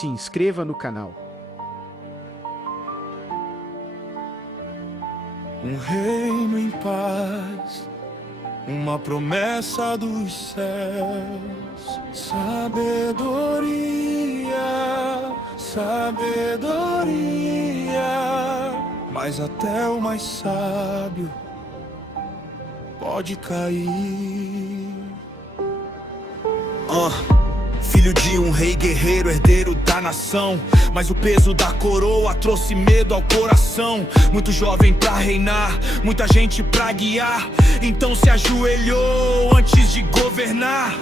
se inscreva no canal. Um reino em paz, uma promessa dos céus. Sabedoria, sabedoria, mas até o mais sábio pode cair. Filho de um rei guerreiro, herdeiro da nação, mas o peso da coroa trouxe medo ao coração. Muito jovem pra reinar, muita gente pra guiar, então se ajoelhou antes de governar.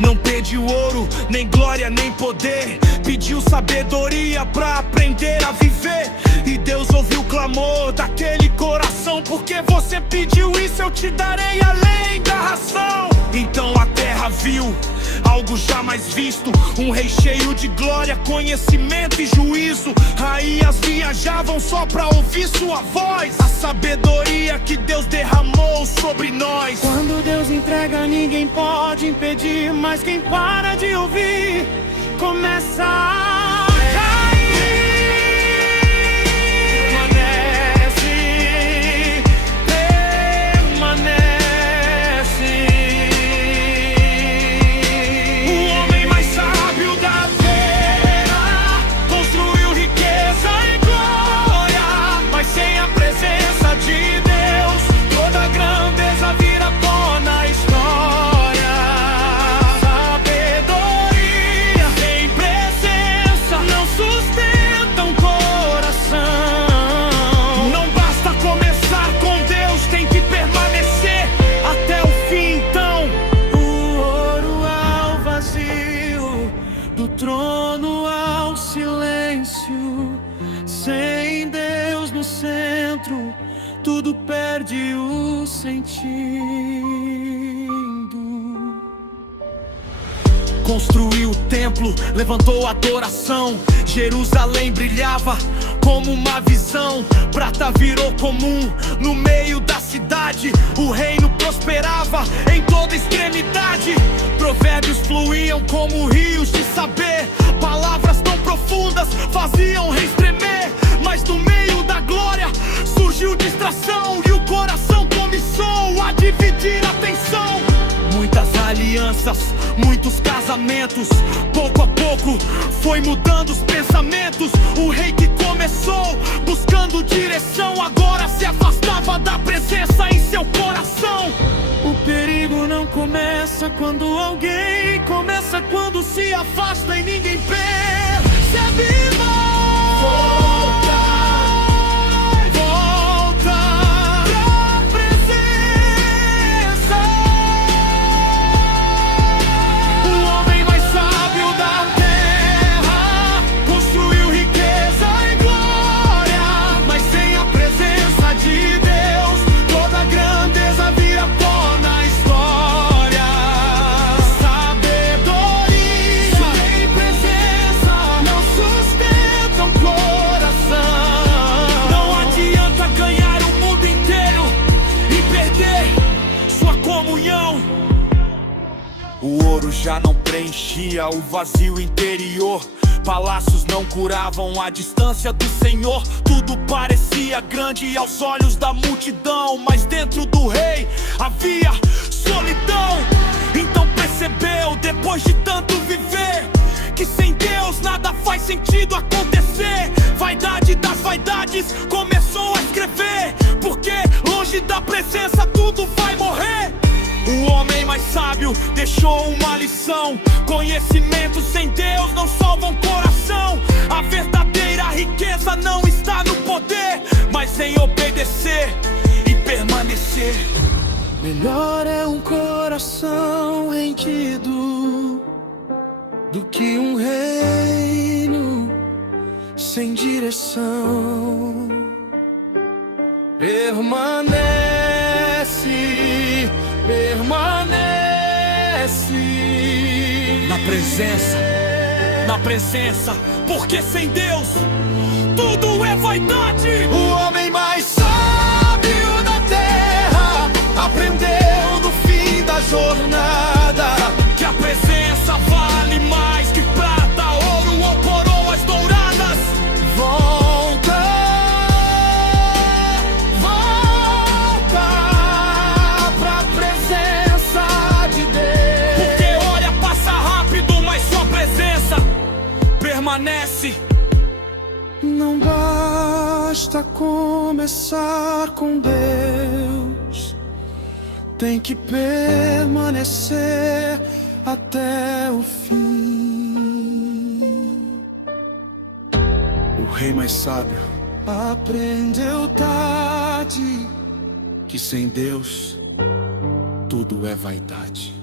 Não pediu ouro, nem glória, nem poder, pediu sabedoria pra aprender a viver. E Deus ouviu o clamor daquele coração, porque você pediu isso, eu te darei além da ração. Então a terra viu algo jamais visto, um rei cheio de glória, conhecimento e juízo. Rainhas viajavam só pra ouvir sua voz, a sabedoria que Deus derramou sobre nós. Quando Deus entrega, ninguém pode impedir, mas quem para de ouvir começa a cair. Permanece. O homem mais sábio da terra construiu riqueza e glória, mas sem a presença de Deus, toda grandeza vira pó na história. Sabedoria sem presença não sustenta um coração. Não basta começar com Deus, tem que permanecer até o fim. Então, o ouro ao vazio, do trono ao silêncio, sem Deus no centro, tudo perde o sentido. Construiu o templo, levantou a adoração. Jerusalém brilhava como uma visão. Prata virou comum no meio da cidade. O reino prosperava em toda extremidade. Provérbios fluíam como rios de saber. Palavras tão profundas faziam reis tremer. Mas no meio da glória surgiu distração, e o coração começou a dividir a atenção. Muitas alianças, muitos casamentos, pouco a pouco foi mudando os pensamentos. O rei que começou buscando direção, agora se afastava da presença em seu coração. O perigo não começa quando alguém começa, quando se afasta e ninguém percebe. O ouro já não preenchia o vazio interior. Palácios não curavam a distância do Senhor. Tudo parecia grande aos olhos da multidão, mas dentro do rei havia solidão. Então percebeu, depois de tanto viver, que sem Deus nada faz sentido acontecer. Vaidade das vaidades começou a escrever, porque longe da presença tudo vai morrer. O homem mais sábio deixou uma lição: conhecimento sem Deus não salva um coração. A verdadeira riqueza não está no poder, mas em obedecer e permanecer. Melhor é um coração rendido do que um reino sem direção. Permanece, permanece na presença, porque sem Deus tudo é vaidade. O homem mais sábio da terra aprendeu no fim da jornada que a presença vale mais que prata, ouro ou coroa. permanece. Não basta começar com Deus, tem que permanecer até o fim. O rei mais sábio aprendeu tarde que sem Deus tudo é vaidade.